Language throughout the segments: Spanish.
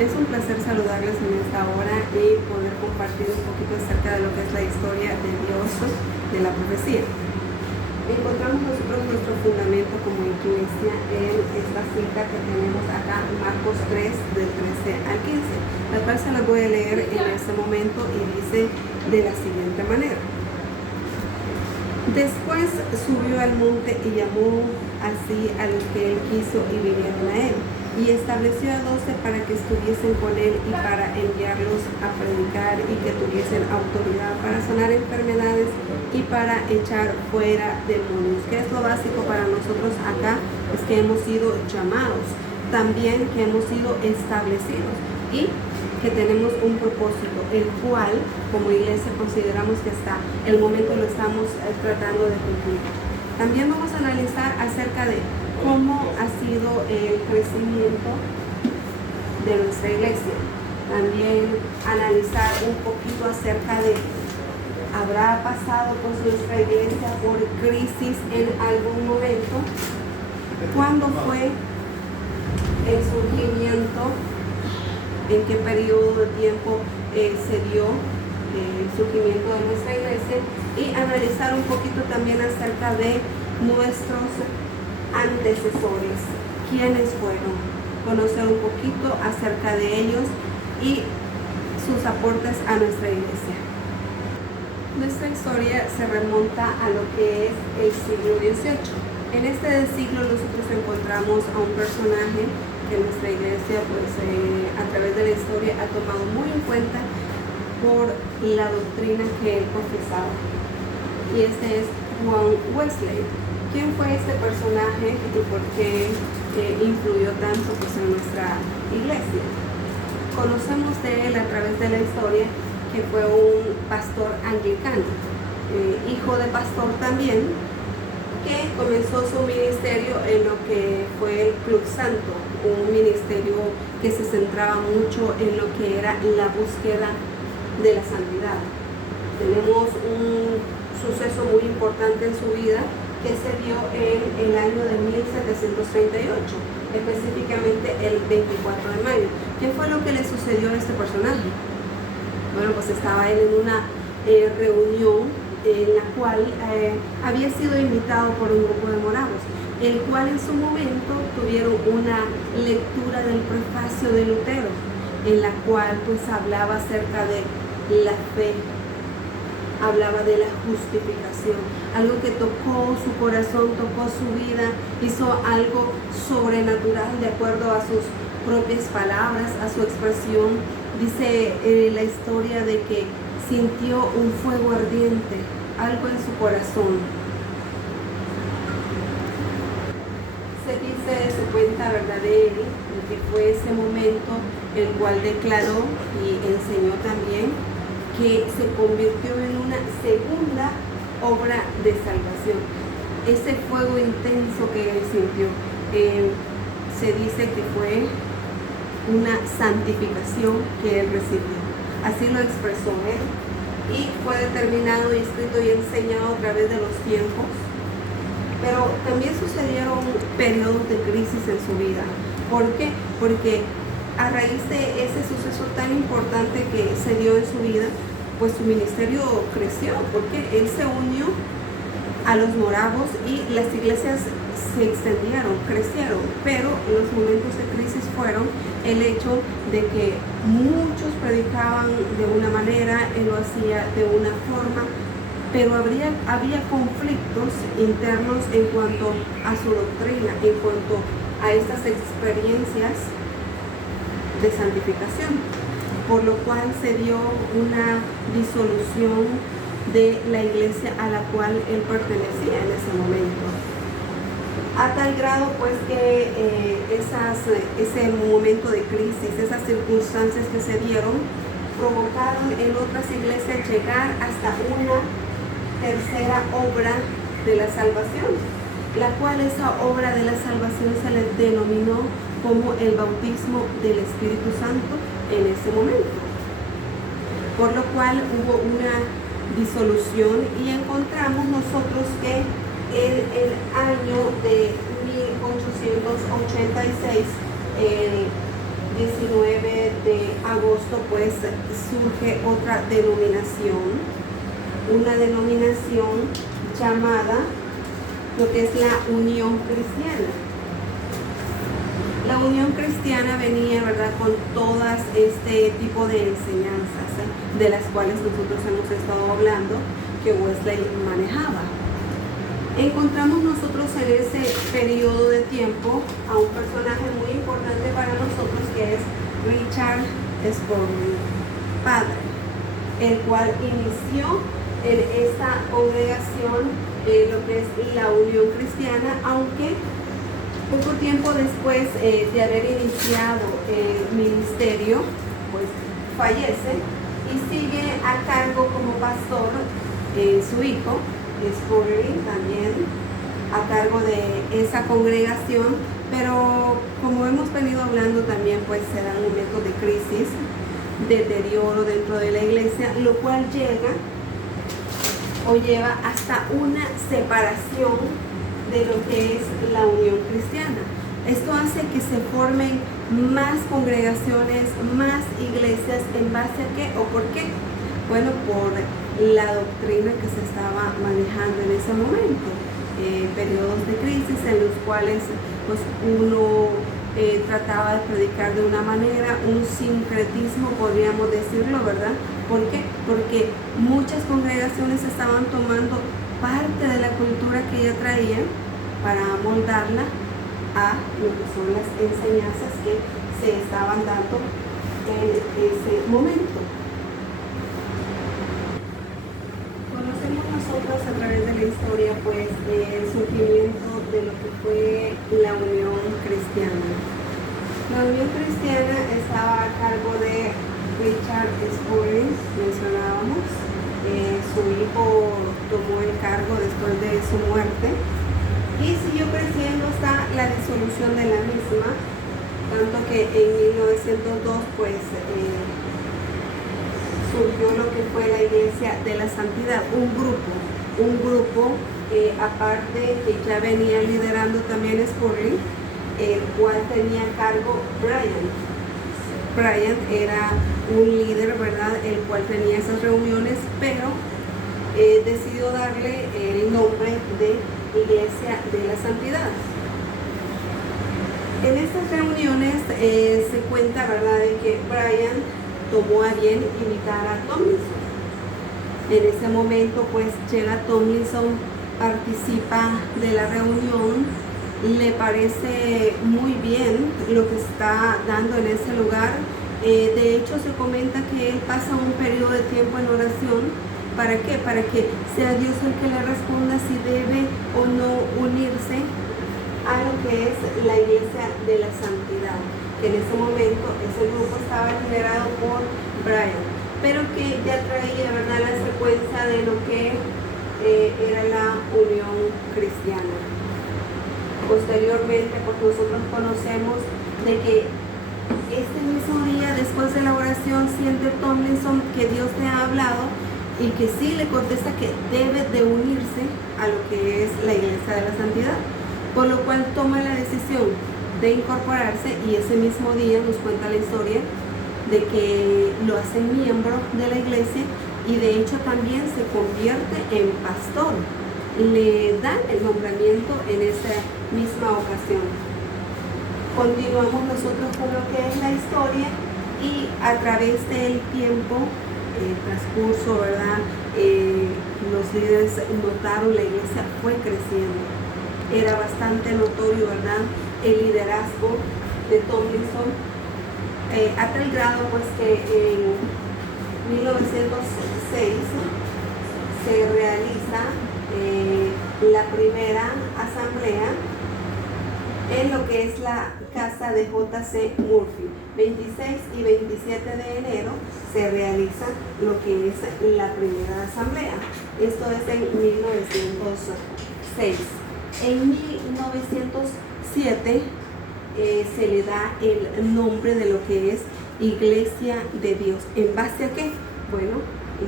Es un placer saludarles en esta hora y poder compartir un poquito acerca de lo que es la historia de Dios de la profecía. Encontramos nosotros nuestro fundamento como iglesia en esta cita que tenemos acá, Marcos 3, del 13 al 15, la cual se la voy a leer en este momento y dice de la siguiente manera. Después subió al monte y llamó así a los que él quiso y vinieron a él. Y estableció a 12 para que estuviesen con él y para enviarlos a predicar y que tuviesen autoridad para sanar enfermedades y para echar fuera demonios. ¿Qué es lo básico para nosotros acá? Es que hemos sido llamados, también que hemos sido establecidos y que tenemos un propósito, el cual como iglesia consideramos que está, el momento lo estamos tratando de cumplir. También vamos a analizar acerca de cómo ha sido el crecimiento de nuestra iglesia. También analizar un poquito acerca de, ¿habrá pasado pues nuestra iglesia por crisis en algún momento? ¿Cuándo fue el surgimiento? ¿En qué periodo de tiempo se dio el surgimiento de nuestra iglesia? Y analizar un poquito también acerca de nuestros antecesores, quiénes fueron, conocer un poquito acerca de ellos y sus aportes a nuestra iglesia. Nuestra historia se remonta a lo que es el siglo XVIII. En este siglo nosotros encontramos a un personaje que nuestra iglesia pues a través de la historia ha tomado muy en cuenta por la doctrina que él profesaba, y este es John Wesley. ¿Quién fue este personaje y por qué influyó tanto pues, en nuestra iglesia? Conocemos de él a través de la historia que fue un pastor anglicano, hijo de pastor también, que comenzó su ministerio en lo que fue el Club Santo, un ministerio que se centraba mucho en lo que era la búsqueda de la santidad. Tenemos un suceso muy importante en su vida que se dio en el año de 1738, específicamente el 24 de mayo. ¿Qué fue lo que le sucedió a este personaje? Bueno, pues estaba él en una reunión en la cual había sido invitado por un grupo de moravos, el cual en su momento tuvieron una lectura del prefacio de Lutero, en la cual pues hablaba acerca de la fe, hablaba de la justificación, algo que tocó su corazón, tocó su vida, hizo algo sobrenatural de acuerdo a sus propias palabras, a su expresión. Dice la historia de que sintió un fuego ardiente, algo en su corazón. Se cuenta, ¿verdad?, de él, de que fue ese momento el cual declaró y enseñó también que se convirtió en una segunda obra de salvación. Ese fuego intenso que él sintió, se dice que fue una santificación que él recibió. Así lo expresó él y fue determinado, escrito y enseñado a través de los tiempos. Pero también sucedieron periodos de crisis en su vida. ¿Por qué? Porque a raíz de ese suceso tan importante que se dio en su vida, pues su ministerio creció, porque él se unió a los moravos y las iglesias se extendieron, crecieron, pero los momentos de crisis fueron el hecho de que muchos predicaban de una manera, él lo hacía de una forma, pero había conflictos internos en cuanto a su doctrina, en cuanto a estas experiencias de santificación, por lo cual se dio una disolución de la iglesia a la cual él pertenecía en ese momento. A tal grado pues que ese momento de crisis, esas circunstancias que se dieron, provocaron en otras iglesias llegar hasta una tercera obra de la salvación, la cual esa obra de la salvación se le denominó como el bautismo del Espíritu Santo en ese momento, por lo cual hubo una disolución y encontramos nosotros que en el año de 1886 el 19 de agosto pues surge otra denominación, una denominación llamada lo que es la Unión Cristiana. La Unión Cristiana venía, ¿verdad?, con todas este tipo de enseñanzas, de las cuales nosotros hemos estado hablando, que Wesley manejaba. Encontramos nosotros en ese periodo de tiempo a un personaje muy importante para nosotros, que es Richard Spurgeon, padre, el cual inició en esta congregación lo que es la Unión Cristiana, aunque poco tiempo después de haber iniciado el ministerio, pues fallece y sigue a cargo como pastor su hijo, Spurgeon, también a cargo de esa congregación, pero como hemos venido hablando también, pues se dan momentos de crisis, deterioro dentro de la iglesia, lo cual llega o lleva hasta una separación de lo que es la Unión Cristiana. Esto hace que se formen más congregaciones, más iglesias, ¿en base a qué o por qué? Bueno, por la doctrina que se estaba manejando en ese momento, periodos de crisis en los cuales pues uno trataba de predicar de una manera, un sincretismo podríamos decirlo, ¿verdad? ¿Por qué? Porque muchas congregaciones estaban tomando parte de la cultura que ella traía para amoldarla a lo que son las enseñanzas que se estaban dando en ese momento. Conocemos nosotros a través de la historia pues el surgimiento de lo que fue la Unión Cristiana. La Unión Cristiana estaba a cargo de Richard Spurgeon, mencionábamos. Su hijo tomó el cargo después de su muerte y siguió creciendo hasta la disolución de la misma, tanto que en 1902 pues surgió lo que fue la Iglesia de la Santidad, un grupo aparte que ya venía liderando también Spurgeon, el cual tenía a cargo Brian. Brian era un líder, ¿verdad?, el cual tenía esas reuniones, pero decidió darle el nombre de Iglesia de la Santidad. En estas reuniones se cuenta, ¿verdad?, de que Brian tomó a bien invitar a Tomlinson. En ese momento, pues, llega Tomlinson, participa de la reunión, le parece muy bien lo que está dando en ese lugar. De hecho, se comenta que él pasa un periodo de tiempo en oración. ¿Para qué? Para que sea Dios el que le responda si debe o no unirse a lo que es la Iglesia de la Santidad, que en ese momento ese grupo estaba liderado por Brian, pero que ya traía, ¿verdad?, la secuencia de lo que era la Unión Cristiana. Posteriormente, porque nosotros conocemos de que este mismo día, después de la oración, siente Tomlinson que Dios le ha hablado y que sí le contesta que debe de unirse a lo que es la Iglesia de la Santidad, por lo cual toma la decisión de incorporarse y ese mismo día nos cuenta la historia de que lo hace miembro de la iglesia y de hecho también se convierte en pastor. Le dan el nombramiento en esa misma ocasión. Continuamos nosotros con lo que es la historia y a través del tiempo, el transcurso, ¿verdad?, los líderes notaron la iglesia fue creciendo. Era bastante notorio, ¿verdad?, el liderazgo de Tomlinson, a tal grado pues que en 1906 se realiza la primera asamblea en lo que es la casa de J.C. Murphy. 26 y 27 de enero se realiza lo que es la primera asamblea. Esto es en 1906. En 1907 se le da el nombre de lo que es Iglesia de Dios. ¿En base a qué? Bueno,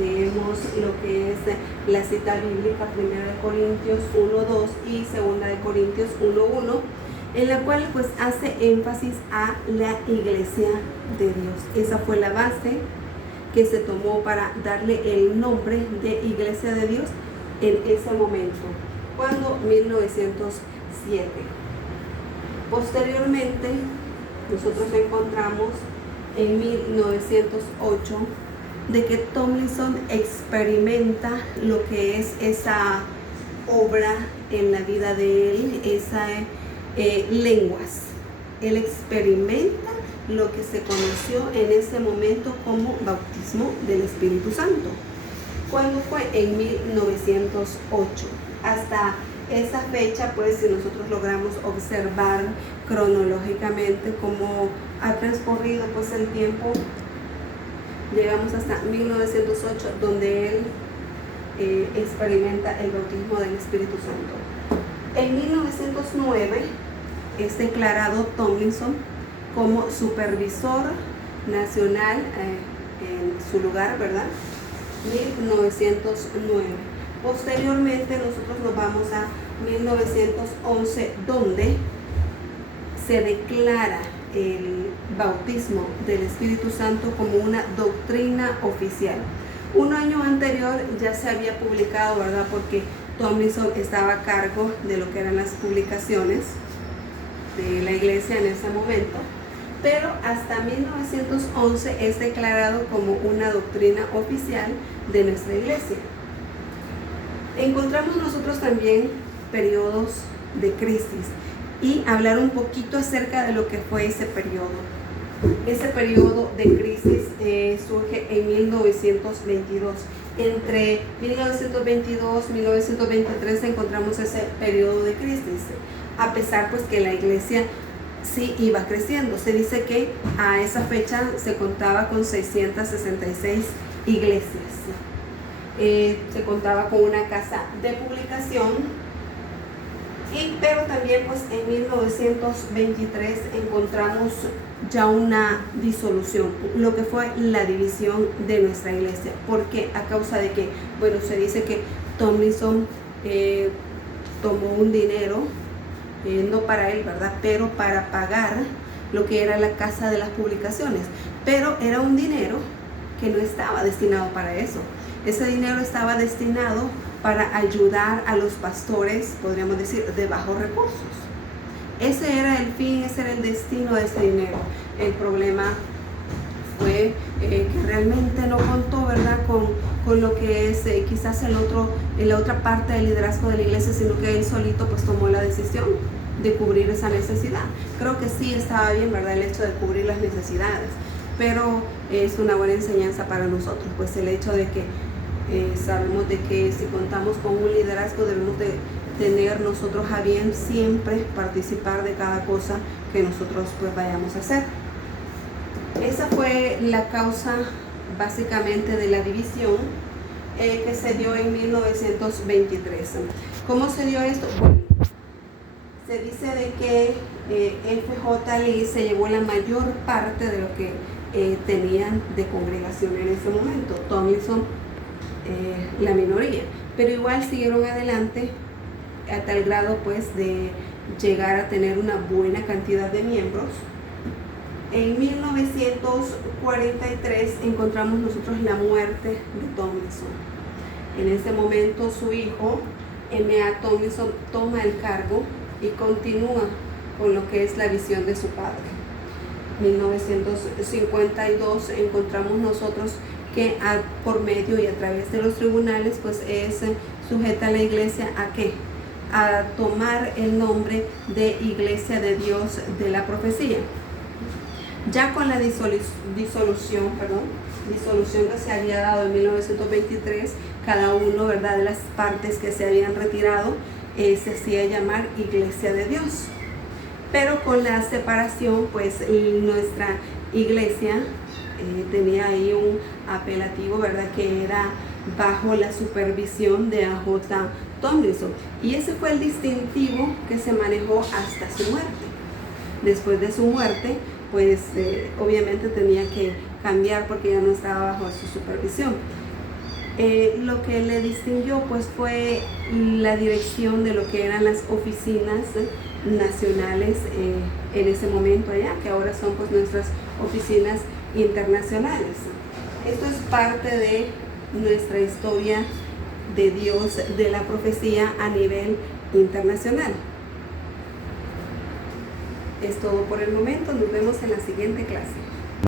leemos lo que es la cita bíblica, 1 de Corintios 1:2 y 2 de Corintios 1:1, en la cual pues hace énfasis a la iglesia de Dios. Esa fue la base que se tomó para darle el nombre de Iglesia de Dios en ese momento, cuando 1907. Posteriormente, nosotros encontramos en 1908 de que Tomlinson experimenta lo que es esa obra en la vida de él, esa lenguas. Él experimenta lo que se conoció en ese momento como bautismo del Espíritu Santo. ¿Cuándo fue? En 1908. Hasta esa fecha, pues, si nosotros logramos observar cronológicamente cómo ha transcurrido pues el tiempo, llegamos hasta 1908, donde él experimenta el bautismo del Espíritu Santo. En 1909 es declarado Tomlinson como supervisor nacional en su lugar, ¿verdad? 1909. Posteriormente nosotros nos vamos a 1911, donde se declara el bautismo del Espíritu Santo como una doctrina oficial. Un año anterior ya se había publicado, ¿verdad? Porque Tomlinson estaba a cargo de lo que eran las publicaciones de la iglesia en ese momento, pero hasta 1911 es declarado como una doctrina oficial de nuestra iglesia. Encontramos nosotros también periodos de crisis y hablar un poquito acerca de lo que fue ese periodo. Ese periodo de crisis surge en 1922. Entre 1922 y 1923 encontramos ese periodo de crisis, a pesar pues que la iglesia sí iba creciendo. Se dice que a esa fecha se contaba con 666 iglesias. Se contaba con una casa de publicación, pero también pues en 1923 encontramos ya una disolución, lo que fue la división de nuestra iglesia. Porque a causa de que, bueno, se dice que Tomlinson tomó un dinero, no para él, ¿verdad?, pero para pagar lo que era la casa de las publicaciones, pero era un dinero que no estaba destinado para eso. Ese dinero estaba destinado para ayudar a los pastores, podríamos decir, de bajos recursos. Ese era el fin, ese era el destino de ese dinero. El problema fue que realmente no contó, ¿verdad?, con lo que es quizás la otra parte del liderazgo de la iglesia, sino que él solito pues tomó la decisión de cubrir esa necesidad. Creo que sí estaba bien, ¿verdad?, el hecho de cubrir las necesidades, pero es una buena enseñanza para nosotros, pues el hecho de que sabemos de que si contamos con un liderazgo debemos de tener nosotros a bien siempre participar de cada cosa que nosotros pues vayamos a hacer. Esa fue la causa básicamente de la división que se dio en 1923. ¿Cómo se dio esto? Bueno, se dice de que FJ Lee se llevó la mayor parte de lo que tenían de congregación en ese momento. Tomlinson la minoría, pero igual siguieron adelante a tal grado pues de llegar a tener una buena cantidad de miembros. En 1943 encontramos nosotros la muerte de Tomlinson. En ese momento su hijo, M.A. Tomlinson, toma el cargo y continúa con lo que es la visión de su padre. En 1952 encontramos nosotros que por medio y a través de los tribunales pues es sujeta a la iglesia ¿a qué? A tomar el nombre de Iglesia de Dios de la Profecía. Ya con la disolución que se había dado en 1923, cada uno, ¿verdad?, de las partes que se habían retirado se hacía llamar Iglesia de Dios. Pero con la separación, pues nuestra iglesia tenía ahí un apelativo, ¿verdad?, que era bajo la supervisión de A.J. Tomlinson. Y ese fue el distintivo que se manejó hasta su muerte. Después de su muerte, pues obviamente tenía que cambiar porque ya no estaba bajo su supervisión. Lo que le distinguió pues fue la dirección de lo que eran las oficinas nacionales en ese momento allá, que ahora son pues nuestras oficinas internacionales. Esto es parte de nuestra historia de Dios, de la profecía a nivel internacional. Es todo por el momento, nos vemos en la siguiente clase.